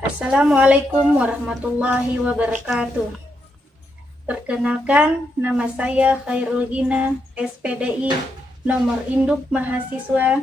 Assalamualaikum warahmatullahi wabarakatuh. Perkenalkan, nama saya Khairul Gina, SPDI, nomor induk mahasiswa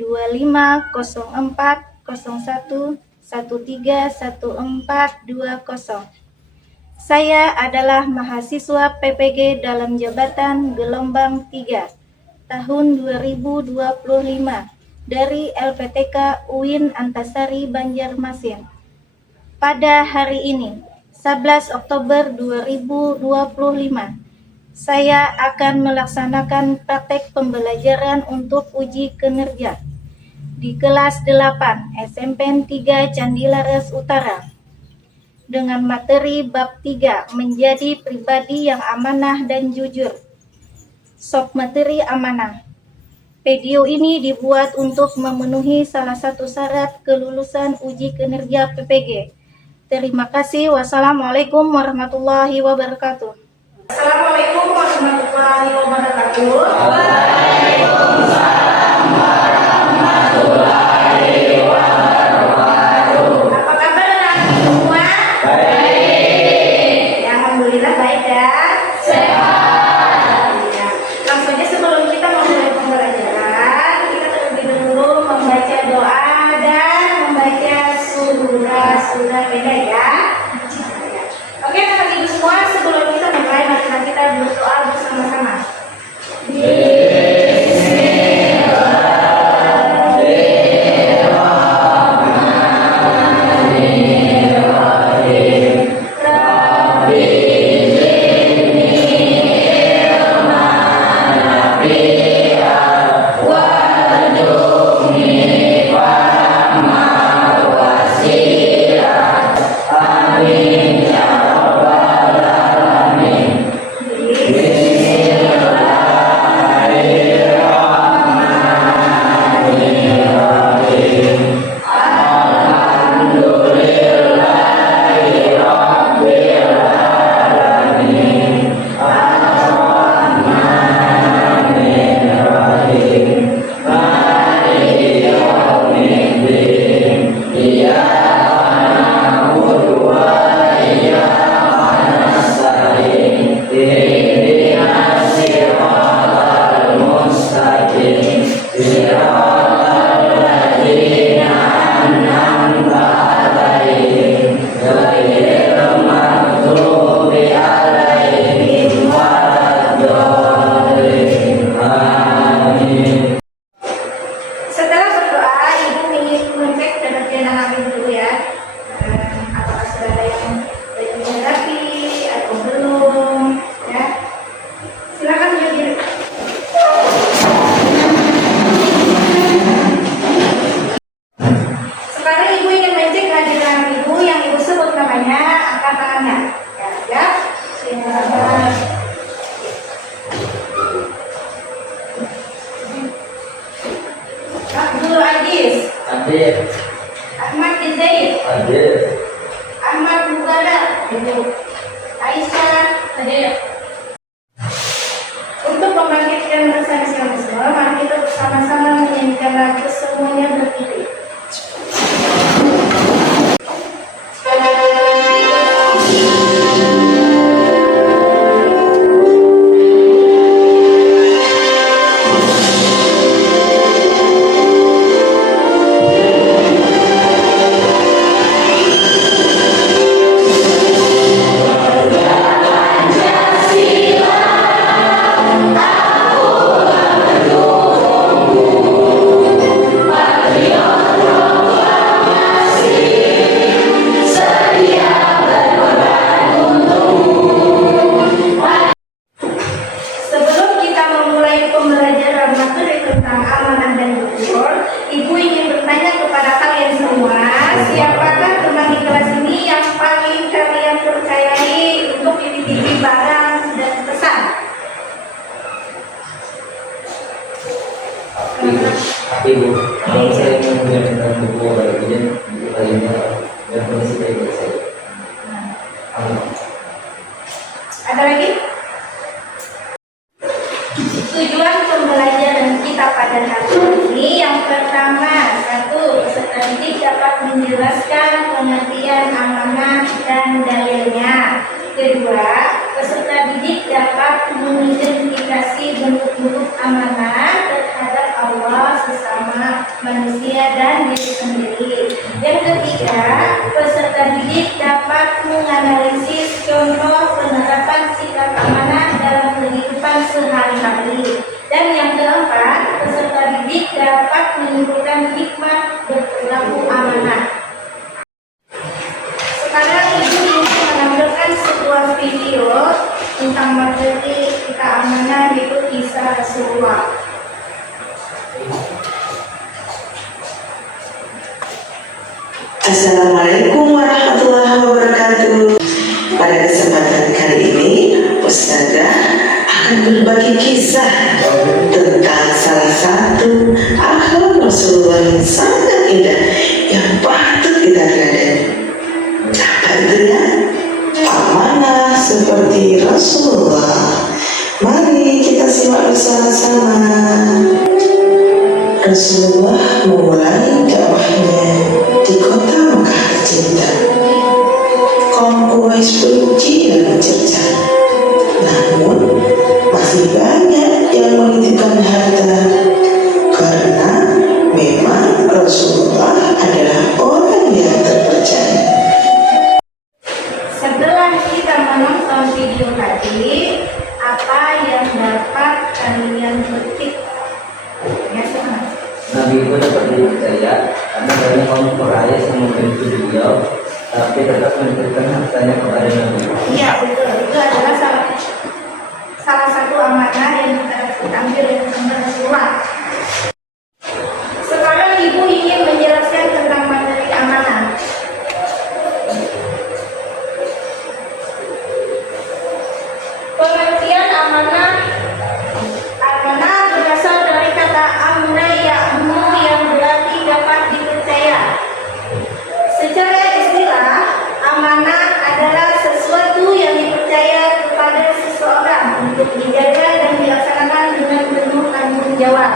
250401131420. Saya adalah mahasiswa PPG dalam jabatan gelombang 3 tahun 2025 dari LPTK UIN Antasari Banjarmasin. Pada hari ini, 11 Oktober 2025, saya akan melaksanakan praktek pembelajaran untuk uji kinerja di kelas 8 SMPN 3 Candilaras Utara dengan materi bab 3 menjadi pribadi yang amanah dan jujur. Submateri amanah. Video ini dibuat untuk memenuhi salah satu syarat kelulusan uji kinerja PPG. Terima kasih. Wassalamualaikum warahmatullahi wabarakatuh. Assalamualaikum warahmatullahi wabarakatuh. Waalaikumsalam warahmatullahi wabarakatuh. Apa kabar anak semua? Baik. Ya, alhamdulillah baik ya. Sehat. Ya. Langsung aja sebelum kita memulai pembelajaran, kita terlebih dahulu membaca doa dan membaca surah beda ya. Oke, Bapak Ibu semua, sebelum kita mulai, mari kita berdoa bersama-sama. Abdul Aziz. Hadir. Ahmad Zaid. Hadir. Ahmad Mubara. Hadir. Aisyah. Hadir. Untuk membangkitkan rasa nasionalisme, mari kita bersama-sama menyanyikan lagu Semuanya Berdiri. Ibu ingin bertanya kepada kalian semua, siapakah teman di kelas ini yang paling kalian percayai untuk dititipi barang dan pesan? Ibu, kalau saya mengajarkan buku bagian lainnya dan kondisi baik saya. Ada lagi? Tujuan pembelajaran kita pada hari ini yang pertama, satu, peserta didik dapat menjelaskan pengertian pengertian amanah dan dalilnya. Kedua, peserta didik dapat mengidentifikasi bentuk-bentuk amanah terhadap Allah, sesama manusia, dan diri sendiri. Yang ketiga, peserta didik dapat menganalisis contoh penerapan sikap amanah dalam kehidupan sehari-hari. Dan yang keempat, peserta didik dapat menyimpulkan hikmah berperilaku amanah. Sekarang Ibu ingin menampilkan sebuah video tentang materi kita amanah, yaitu kisah Rasulullah. Assalamualaikum warahmatullahi wabarakatuh. Pada kesempatan kali ini, Ustazah akan berbagi kisah tentang salah satu akhlak Rasulullah yang sangat indah yang patut kita teladani. Apa itu ya? Amanah seperti Rasulullah. Mari kita simak bersama-sama. Rasulullah memulai dakwahnya di kota Mekah tercinta. Kaum Quraisy benci dan mencerca. Namun masih banyak yang menitipkan harta karena memang Rasulullah adalah orang yang terpercaya. Setelah kita menonton video tadi, apa yang dapat kalian petik? Ya, semua. Nabi itu dapat dipercaya karena banyak kaum Quraisy yang membenci beliau, tapi tetap memberikan hartanya kepada Nabi. Iya, betul. Itu adalah salah satu amanah yang kita dapat ambil dari Rasulullah. Sekarang Ibu ingin menjelaskan tentang materi amanah. Pengertian amanah berasal dari kata amna ya'mu yang berarti dapat dipercaya. Secara istilah, amanah adalah sesuatu yang dipercaya kepada seseorang untuk dijaga dan dilaksanakan dengan penuh tanggung jawab.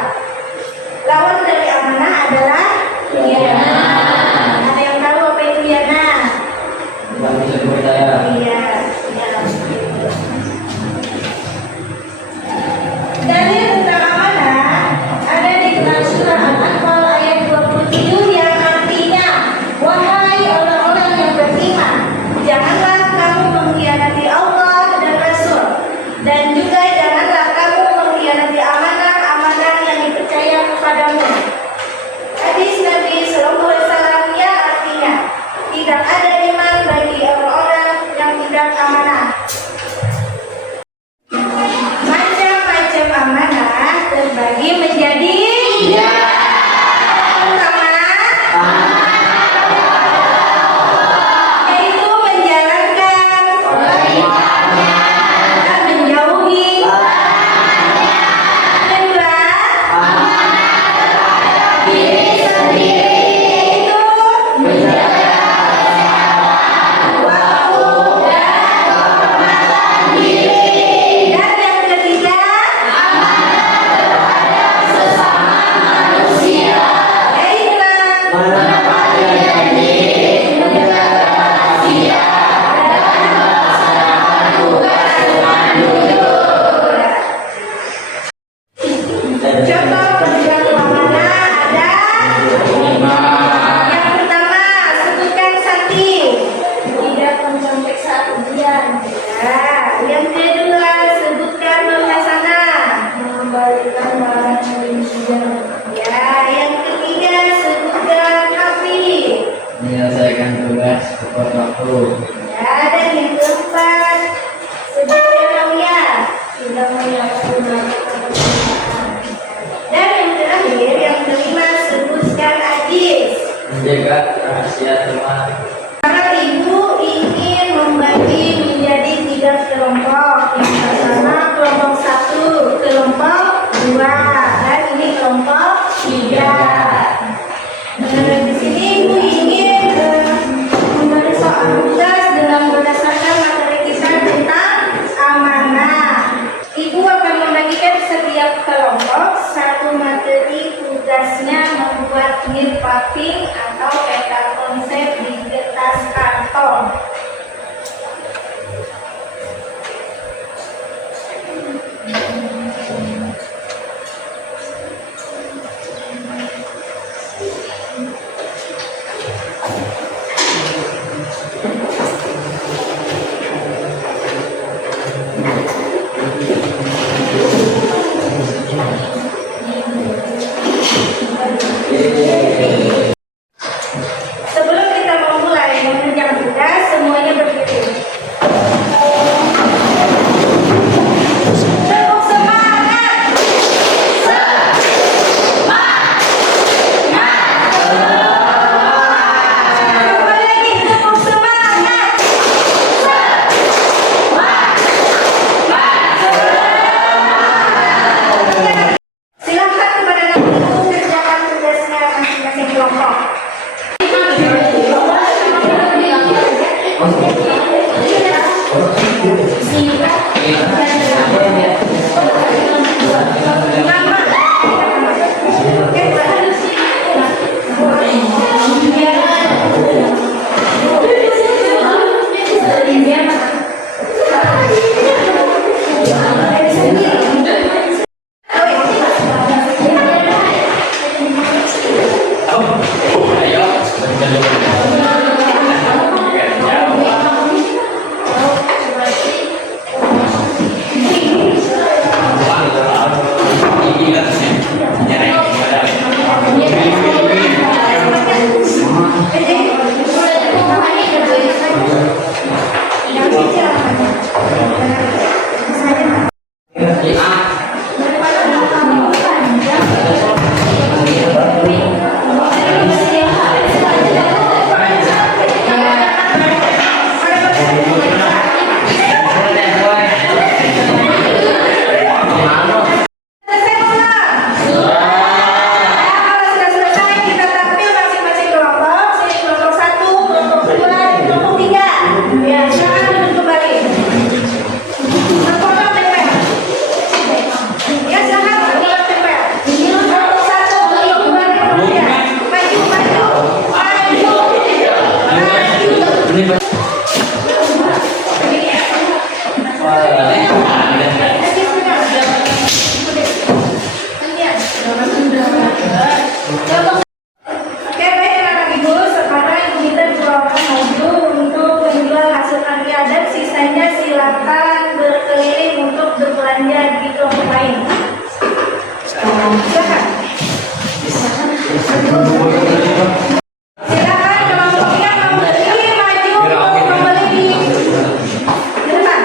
Lawan dari amanah adalah khianat. Ada yang tahu apa itu khianat? Tidak bisa dipercaya. Iya. Dalil tentang amanah ada di dalam surah Al-Anfal ayat 27 yang artinya, wahai orang-orang yang beriman, janganlah kamu mengkhianati Allah dan Rasul, dan juga janganlah kamu mengkhianati amanah-amanah yang dipercaya kepadamu. Hadis Nabi Sallallahu Alaihi Wasallam yang artinya, tidak ada iman bagi orang-orang yang tidak amanah. Macam-macam amanah terbagi menjadi yaitu menjalankan, menjauhi, kedua diri sendiri, yaitu waktu dan diri, dan yang ketiga contoh perilaku amanah ada. Yang pertama, sebutkan sakti, tidak mencontek saat ujian. Ya. Yang kedua, sebutkan menghasanah, mengembalikan barang yang sudah. Ya. Yang ketiga, sebutkan hafiz, Menyelesaikan tugas tepat waktu. ya. Dan yang keempat, sebutkan mulia, tidak menyalahgunakan. Dan yang terakhir, yang kelima, sebutkan ajis. Menjaga rahasia teman. Karena Ibu ingin membagi menjadi 3 kelompok. Yang pertama kelompok 1, kelompok 2, dan ini kelompok 3. Di sini Ibu ingin memberi soal tugas dengan berdasarkan materi kita tentang amanah. Ibu akan membagikan setiap kelompok satu materi, tugasnya membuat mirpating atau peta konsep di kertas A. Sebelum kita memulai mengerjakan tugas, semuanya berdiri. Tepuk semangat. Kembali lagi, tepuk semangat. Silakan kepada guru kerjakan tugasnya masing-masing kelompok. Oke, baik anak ibu, sekarang kita juga akan maju untuk menjual hasil karya dan sisanya silakan berkeliling untuk berbelanja di kelompok lain. Silakan. Silakan kelompoknya membeli, maju untuk membeli di depan.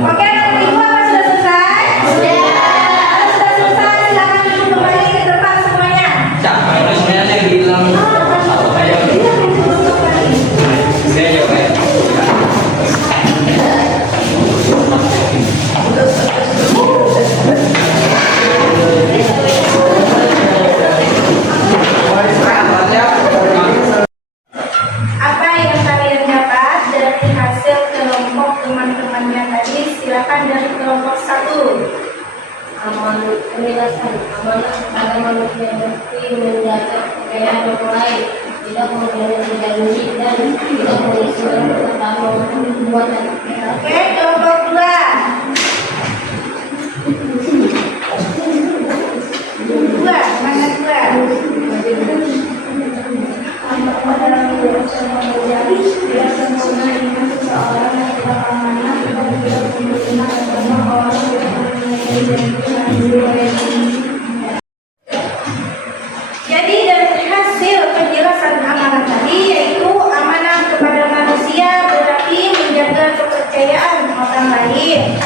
Oke, anak ibu apa sudah selesai? Sudah selesai, silakan duduk kembali ke tempat semuanya. Apa yang kalian dapat dari hasil kelompok teman-temannya tadi? Silakan dari kelompok 1. Penjelasan amanah kepada manusia seperti menjaga kekayaan orang lain, tidak mempunyai janji dan tidak mengisikan pertama perbuatan. Oke, kelompok 2. 2, mana 2? Jadi dari hasil penjelasan amanah tadi, yaitu amanah kepada manusia berarti menjaga kepercayaan orang lain.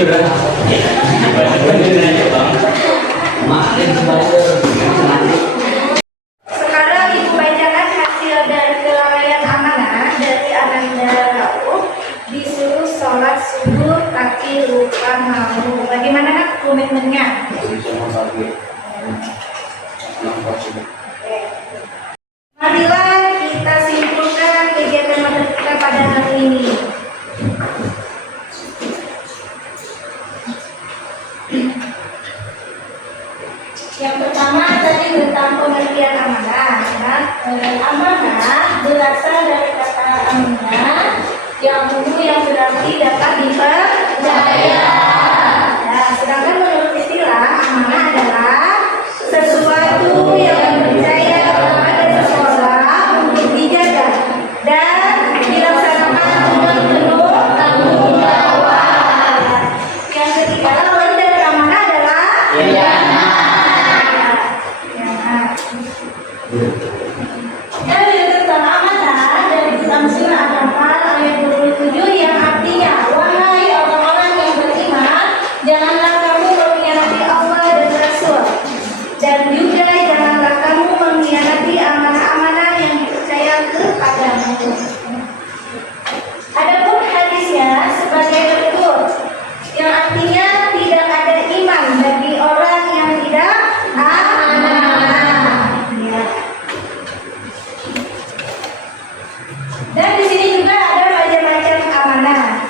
udah. Banyak aja bang. Makin sebanyak. Sekarang Ibu bacakan hasil dari kelalaian amanah dari Ananda Rauf. Disuruh sholat subuh tapi lupa mau. Bagaimana nak komentarnya? Marilah kita simpulkan kegiatan madrasah kita pada hari ini. Yang pertama tadi tentang pengertian amanah. Amanah berasal dari kata amanah yang dulu yang berarti dapat dipercaya. Nah, sedangkan menurut istilah amanah adalah sesuatu yang dipercaya kepada seseorang untuk dijaga dan dilaksanakan dengan penuh tanggung jawab. Yang ketiga, lawan dari amanah adalah khianat. Dari tentang amanah dari kitab Surah Al-Anfal ayat 27 yang artinya, wahai orang-orang yang beriman, janganlah kamu mengkhianati Allah dan Rasul, dan juga janganlah kamu mengkhianati amanah-amanah yang dipercaya kepadamu. Adapun hadisnya sebagai berikut, yang artinya tidak ada iman bagi orang yang tidak amanah. Ya. Dan di sini juga ada macam-macam amanah.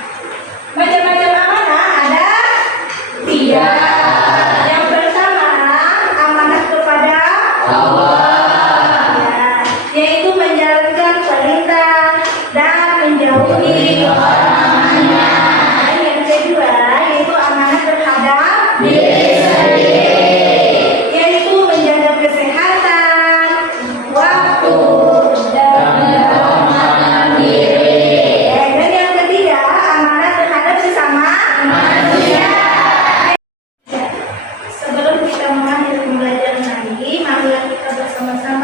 Macam-macam amanah ada tiga. Yang pertama amanah kepada Allah, yaitu menjalankan perintah dan menjauhi larangannya. Dan yang kedua yaitu amanah terhadap diri sendiri, yaitu menjaga kesehatan, waktu, dan menjaga diri. Dan yang ketiga amanah terhadap sesama manusia. Sebelum kita mengakhiri pembelajaran hari, marilah kita bersama-sama